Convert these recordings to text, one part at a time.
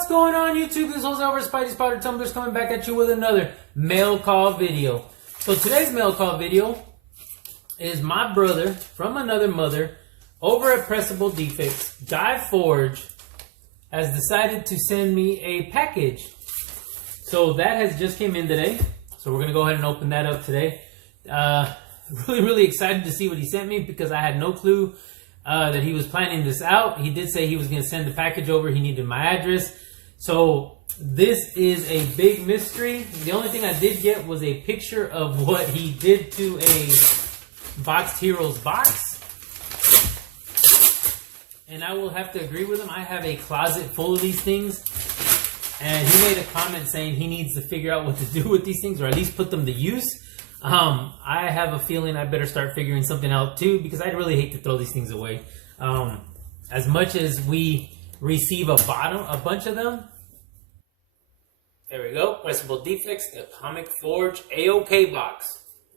What's going on, YouTube? This is Jose over Spidey Spider Tumblers coming back at you with another mail call video. So today's mail call video is my brother from another mother over at Pressable Defects. Guy Forge has decided to send me a package. So that has just came in today. So we're going to go ahead and open that up today. Really excited to see what he sent me because I had no clue that he was planning this out. He did say he was going to send the package over. He needed my address. So this is a big mystery. The only thing I did get was a picture of what he did to a Boxed Heroes box. And I will have to agree with him. I have a closet full of these things. And he made a comment saying he needs to figure out what to do with these things, or at least put them to use. I have a feeling I better start figuring something out too, because I'd really hate to throw these things away. As much as we receive a bunch of them. There we go. Pressable Defects, the Comic Forge AOK box.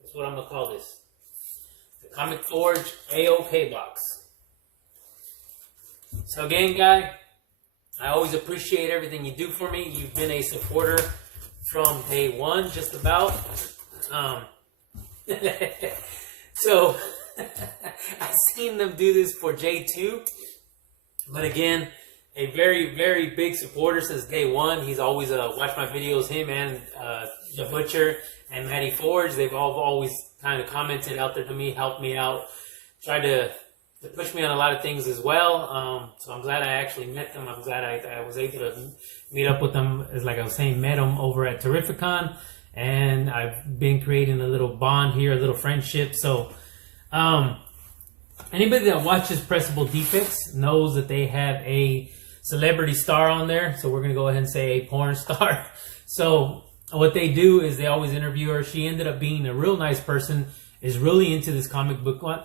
That's what I'm going to call this. The Comic Forge AOK box. So again, guy, I always appreciate everything you do for me. You've been a supporter from day one, just about. So I've seen them do this for J2, but again, a very big supporter since day one. He's always watched my videos. Him and the Butcher and Matty Forge, they've all always kind of commented out there to me, helped me out, tried to push me on a lot of things as well. So I'm glad I actually met them. I'm glad I was able to meet up with them. As like I was saying, met them over at Terrificon. And I've been creating a little bond here, a little friendship. So anybody that watches Pressable Defects knows that they have a celebrity star on there. So we're going to go ahead and say a porn star. So what they do is they always interview her. She ended up being a real nice person, is really into this comic book one.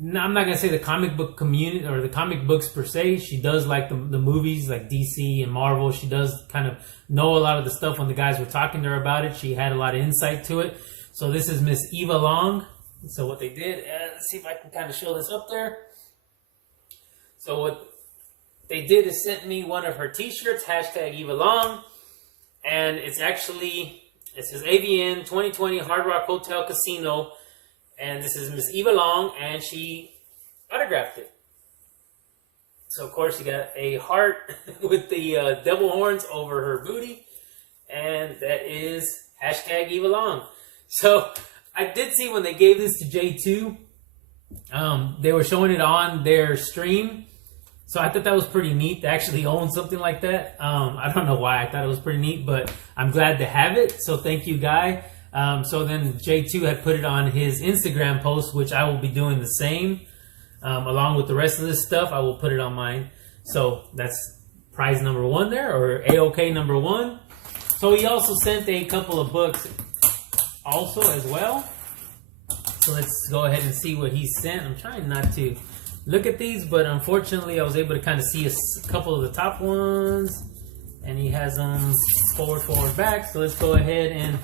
I'm not going to say the comic book community or the comic books per se. She does like the movies like DC and Marvel. She does kind of know a lot of the stuff when the guys were talking to her about it. She had a lot of insight to it. So this is Miss Eva Long. So what they did, let's see if I can kind of show this up there. So what they did is sent me one of her t-shirts, hashtag Eva Long. And it's actually, it says AVN 2020 Hard Rock Hotel Casino. And this is Miss Eva Long, and she autographed it. So, of course, you got a heart with the devil horns over her booty. And that is hashtag Eva Long. So, I did see when they gave this to J2, they were showing it on their stream. So, I thought that was pretty neat to actually own something like that. I don't know why I thought it was pretty neat, but I'm glad to have it. So, thank you, Guy. So then J2 had put it on his Instagram post, which I will be doing the same. Along with the rest of this stuff, I will put it on mine. So that's prize number one there, or AOK number one. So he also sent a couple of books also as well. So let's go ahead and see what he sent. I'm trying not to look at these, but unfortunately I was able to kind of see a couple of the top ones. And he has them forward, back. So let's go ahead and...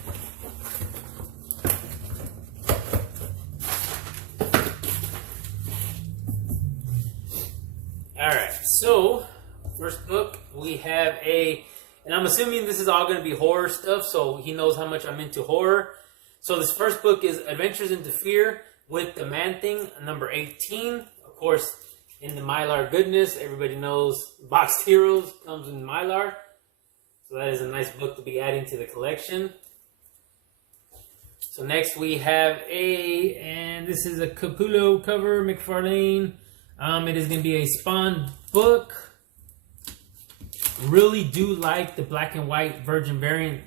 Alright, so first book we have and I'm assuming this is all going to be horror stuff, so he knows how much I'm into horror. So this first book is Adventures into Fear with the Man-Thing, number 18. Of course, in the Mylar goodness, everybody knows Boxed Heroes comes in Mylar. So that is a nice book to be adding to the collection. So next we have and this is a Capullo cover, McFarlane. It is going to be a Spawn book. Really do like the black and white Virgin variant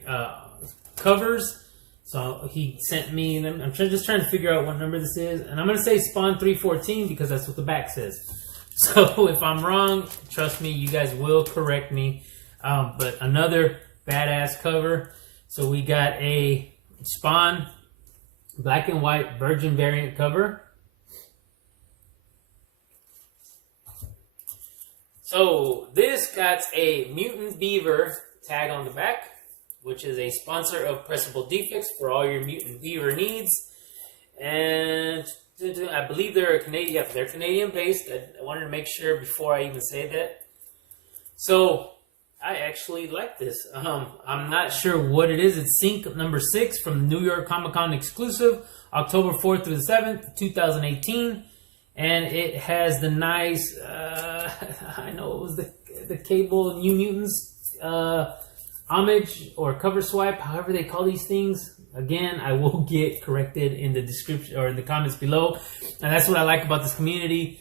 covers. So he sent me them. I'm just trying to figure out what number this is. And I'm going to say Spawn 314 because that's what the back says. So if I'm wrong, trust me, you guys will correct me. But another badass cover. So we got a Spawn black and white Virgin variant cover. So this got a Mutant Beaver tag on the back, which is a sponsor of Pressable Defects for all your Mutant Beaver needs. And I believe they're Canadian. Yeah, they're Canadian based. I wanted to make sure before I even say that. So I actually like this. I'm not sure what it is. It's Sync number 6 from the New York Comic Con exclusive, October 4th through the 7th, 2018. And it has the nice, I know it was the Cable New Mutants homage or cover swipe, however they call these things. Again, I will get corrected in the description or in the comments below. And that's what I like about this community.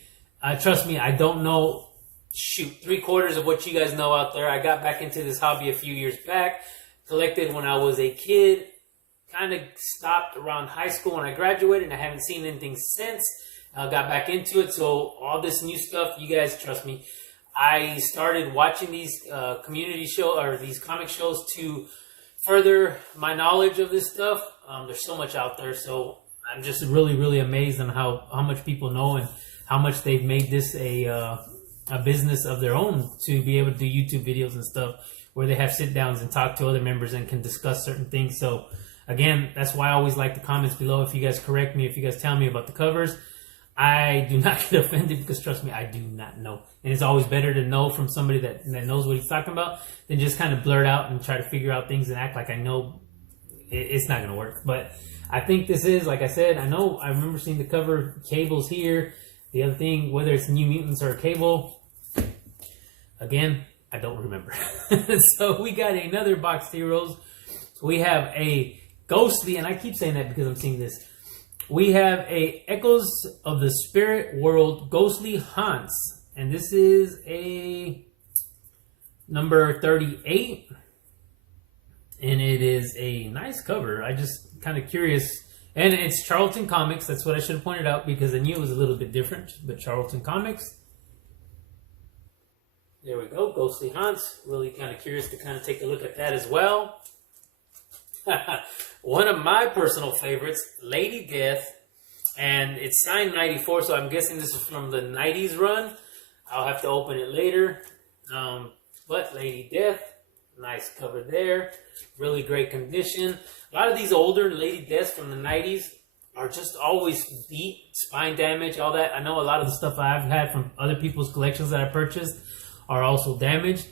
Trust me, I don't know, shoot, 3/4 of what you guys know out there. I got back into this hobby a few years back. Collected when I was a kid. Kind of stopped around high school when I graduated, and I haven't seen anything since. Got back into it. So all this new stuff, you guys trust me. I started watching these community show or these comic shows to further my knowledge of this stuff. There's so much out there, so I'm just really, really amazed on how much people know and how much they've made this a business of their own to be able to do YouTube videos and stuff where they have sit downs and talk to other members and can discuss certain things. So again, that's why I always like the comments below. If you guys correct me, if you guys tell me about the covers, I do not get offended because trust me, I do not know. And it's always better to know from somebody that knows what he's talking about than just kind of blurt out and try to figure out things and act like I know. It's not going to work. But I think this is, like I said, I remember seeing the cover, Cable's here. The other thing, whether it's New Mutants or Cable, again, I don't remember. So we got another Boxed Heroes. We have a Ghostly, and I keep saying that because I'm seeing this. We have a Echoes of the Spirit World Ghostly Haunts. And this is a number 38. And it is a nice cover. I just kind of curious. And it's Charlton Comics. That's what I should have pointed out because I knew it was a little bit different. But Charlton Comics. There we go. Ghostly Haunts. Really kind of curious to kind of take a look at that as well. One of my personal favorites, Lady Death. And it's signed 94, so I'm guessing this is from the 90s run. I'll have to open it later. But Lady Death, nice cover there. Really great condition. A lot of these older Lady Deaths from the 90s are just always beat, spine damage, all that. I know a lot of the stuff I've had from other people's collections that I purchased are also damaged.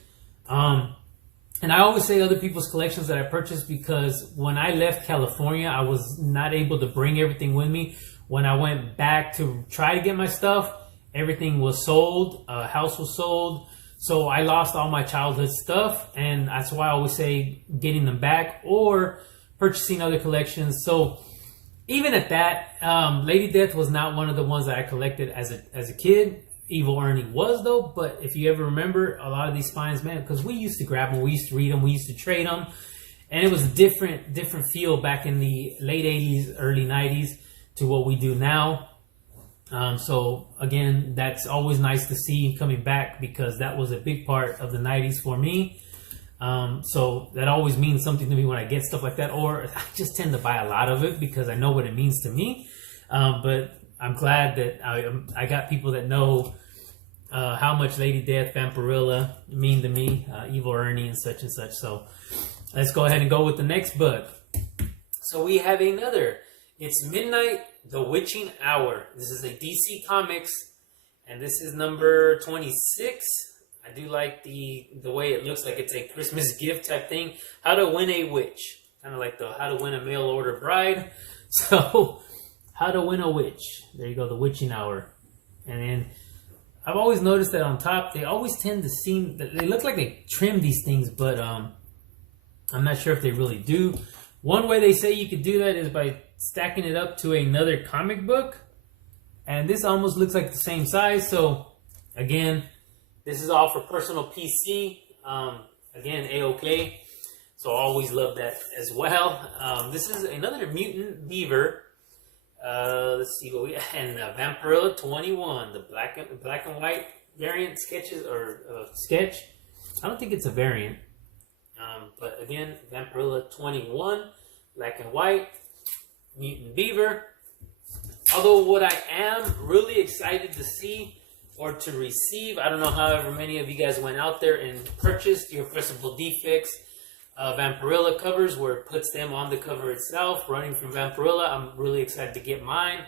And I always say other people's collections that I purchased because when I left California, I was not able to bring everything with me. When I went back to try to get my stuff, everything was sold. House was sold. So I lost all my childhood stuff. And that's why I always say getting them back or purchasing other collections. So even at that, Lady Death was not one of the ones that I collected as a kid. Evil Ernie was though, but if you ever remember, a lot of these spines, man, because we used to grab them, we used to read them, we used to trade them, and it was a different feel back in the late 80s, early 90s to what we do now. So again, that's always nice to see coming back because that was a big part of the 90s for me. So that always means something to me when I get stuff like that, or I just tend to buy a lot of it because I know what it means to me. But I'm glad that I got people that know how much Lady Death, Vampirilla mean to me, Evil Ernie and such. So let's go ahead and go with the next book. So we have another. It's Midnight, The Witching Hour. This is a DC Comics, and this is number 26. I do like the way it looks like it's a Christmas gift type thing. How to Win a Witch. Kind of like the How to Win a Mail Order Bride. So How to Win a Witch. There you go, The Witching Hour. And then I've always noticed that on top, they always tend to seem, they look like they trim these things, but I'm not sure if they really do. One way they say you could do that is by stacking it up to another comic book. And this almost looks like the same size. So again, this is all for personal PC. Again, AOK. So I always love that as well. This is another Mutant Beaver. Let's see what we and Vampirilla 21, the black and white variant sketches or sketch. I don't think it's a variant, but again, Vampirilla 21, black and white, Mutant Beaver. Although what I am really excited to see or to receive, I don't know however many of you guys went out there and purchased your Irrepressible Defects Vampirilla covers where it puts them on the cover itself, running from Vampirilla. I'm really excited to get mine.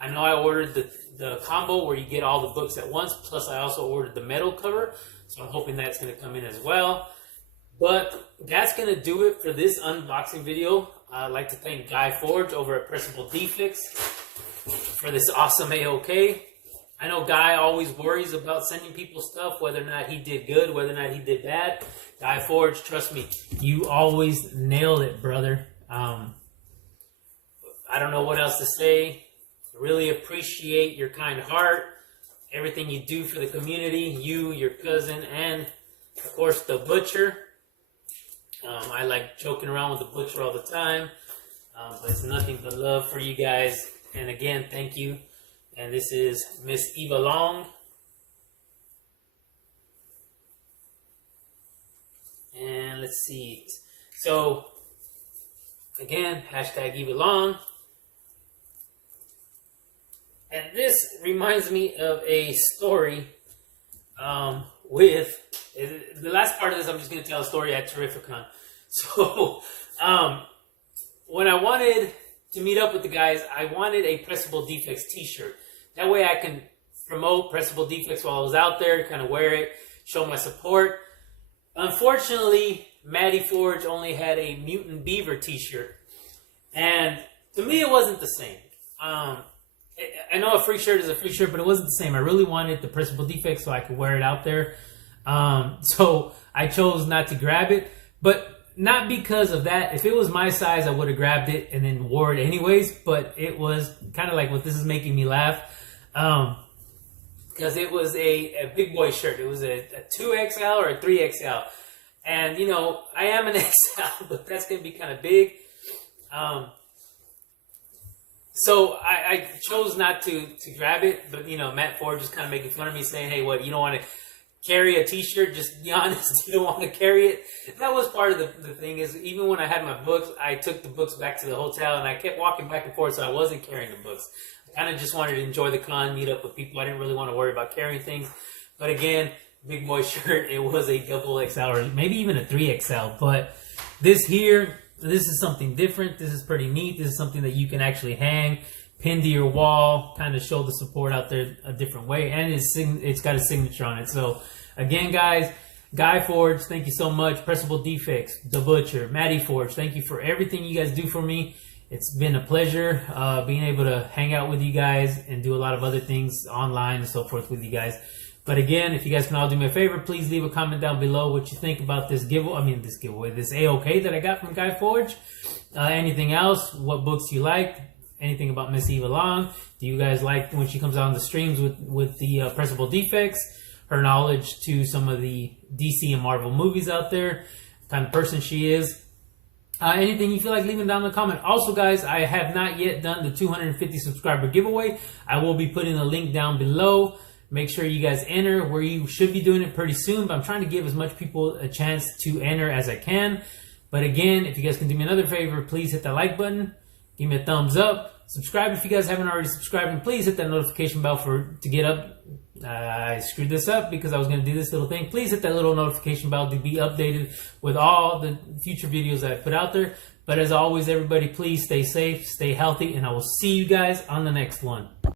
I know I ordered the combo where you get all the books at once, plus I also ordered the metal cover, so I'm hoping that's going to come in as well. But that's going to do it for this unboxing video. I'd like to thank Guy Forge over at Pressable Defects for this awesome AOK. I know Guy always worries about sending people stuff, whether or not he did good, whether or not he did bad. Guy Forge, trust me, you always nailed it, brother. I don't know what else to say. Really appreciate your kind heart, everything you do for the community, you, your cousin, and of course the Butcher. I like joking around with the Butcher all the time, but it's nothing but love for you guys. And again, thank you. And this is Miss Eva Long. And let's see. So, again, hashtag Eva Long. And this reminds me of a story with... The last part of this, I'm just going to tell a story at Terrificon. So, when I wanted to meet up with the guys, I wanted a Pressable Defects t-shirt. That way I can promote Pressable Defects while I was out there, kind of wear it, show my support. Unfortunately, Maddie Forge only had a Mutant Beaver t-shirt. And to me, it wasn't the same. I know a free shirt is a free shirt, but it wasn't the same. I really wanted the Pressable Defects so I could wear it out there. So I chose not to grab it, but not because of that. If it was my size, I would have grabbed it and then wore it anyways, but it was kind of like what this is making me laugh. Because it was a big boy shirt. It was a 2XL or a 3XL. And, you know, I am an XL, but that's going to be kind of big. So I chose not to grab it, but, you know, Matt Ford was kind of making fun of me, saying, hey, what, you don't want to carry a t-shirt? Just be honest, you don't want to carry it. That was part of the thing, is even when I had my books, I took the books back to the hotel, and I kept walking back and forth, so I wasn't carrying the books. I kind of just wanted to enjoy the con, meet up with people. I didn't really want to worry about carrying things. But again, big boy shirt, it was a double XL or maybe even a 3XL. But this here, this is something different. This is pretty neat. This is something that you can actually hang, pin to your wall, kind of show the support out there a different way. And it's got a signature on it. So again, guys, Guy Forge, thank you so much. Pressable Defects, The Butcher, Maddie Forge, thank you for everything you guys do for me. It's been a pleasure being able to hang out with you guys and do a lot of other things online and so forth with you guys. But again, if you guys can all do me a favor, please leave a comment down below what you think about this giveaway. This AOK that I got from Guy Forge. Anything else? What books you liked? Anything about Miss Eva Long? Do you guys like when she comes on the streams with the Pressable Defects? Her knowledge to some of the DC and Marvel movies out there, the kind of person she is. Anything you feel like leaving down in the comment. Also, guys, I have not yet done the 250 subscriber giveaway. I will be putting a link down below. Make sure you guys enter, where you should be doing it pretty soon. But I'm trying to give as much people a chance to enter as I can. But again, if you guys can do me another favor, please hit that like button. Give me a thumbs up. Subscribe if you guys haven't already subscribed. And please hit that notification bell to get up. I screwed this up because I was going to do this little thing. Please hit that little notification bell to be updated with all the future videos that I put out there. But as always, everybody, please stay safe, stay healthy, and I will see you guys on the next one.